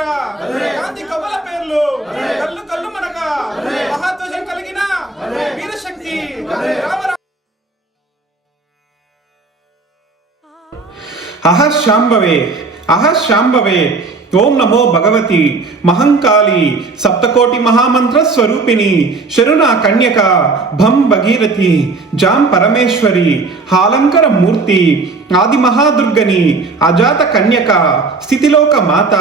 చరిత్ర కాంతి కమల పేర్లు కళ్ళు కళ్ళు మనగా మహాధ్వజం కలిగిన వీరశక్తి రామ అహ శాంభవే ఓం నమో భగవతి మహంకాళి సప్తకోటి మహామంత్ర స్వరూపిణి శరుణ కన్యక భం భగీరథి జాం పరమేశ్వరి హాలంకర మూర్తి ఆది మహాదుర్గని అజాత కన్యక స్థితిలోక మాత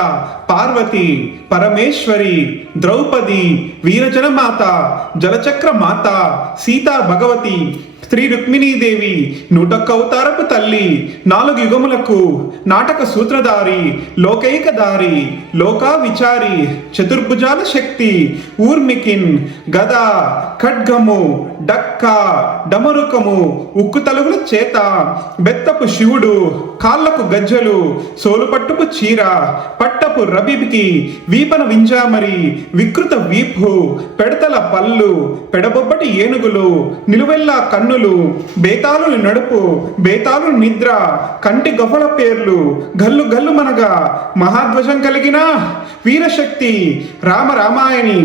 పార్వతి పరమేశ్వరి ద్రౌపది వీరజన మాత జలచక్ర మాత సీతా భగవతి శ్రీ రుక్మిణీదేవి 101 అవతారపు తల్లి 4 యుగములకు నాటక సూత్రధారి లోకైకధారి లోకా విచారి చతుర్భుజాల శక్తి ఊర్మికిన్ గద ఖడ్గము డక్క డమరుకము ఉక్కు తలుగుల చేత బెత్తపు శివుడు కాళ్లకు గజ్జలు సోలుపట్టుపు చీర పట్టపు రబిబికి వీపన వింజామరి వికృత వీపు పెడతల పళ్ళు పెడబొబ్బటి ఏనుగులు నిలువెల్లా కన్నులు బేతాలు నడుపు బేతాలు నిద్ర కంటి గొఫల పేర్లు గల్లు గల్లు మనగా మహాధ్వజం కలిగిన వీరశక్తి రామాయణి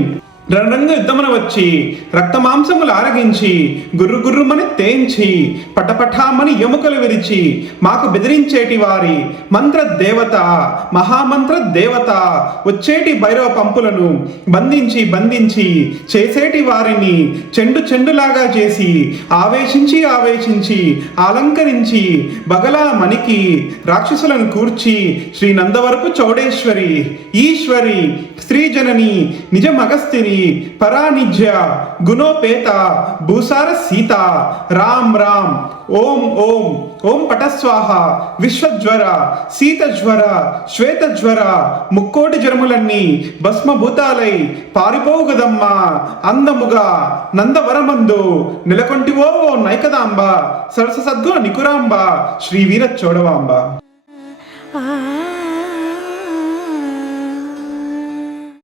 రణరంగ యుద్ధమున వచ్చి రక్తమాంసములు ఆరగించి గుర్రు గుర్రుమని తేంచి పటపటామని ఎముకలు విరిచి మాకు బెదిరించేటి వారి మంత్ర దేవత మహామంత్ర దేవత వచ్చేటి భైరవ పంపులను బంధించి చేసేటి వారిని చెండులాగా చేసి ఆవేశించి అలంకరించి బగలా మణికి రాక్షసులను కూర్చి శ్రీ నందవరపు చౌడేశ్వరి ఈశ్వరి స్త్రీజనని నిజ మగస్థిరి పరానిజ్య గుణోపేత భూసార సీత రామ్ ఓం ఓం ఓం పటస్వాహ విశ్వజ్వర శీతజ్వర శ్వేతజ్వర ముక్కోటి జరములన్నీ భస్మభూతాలై పారిపోవుగదమ్మా అందముగా నందవరమందు నెలకొంటివో నైకదాంబ సరస సద్గుణ నికురాంబ శ్రీ వీర చోడవాంబ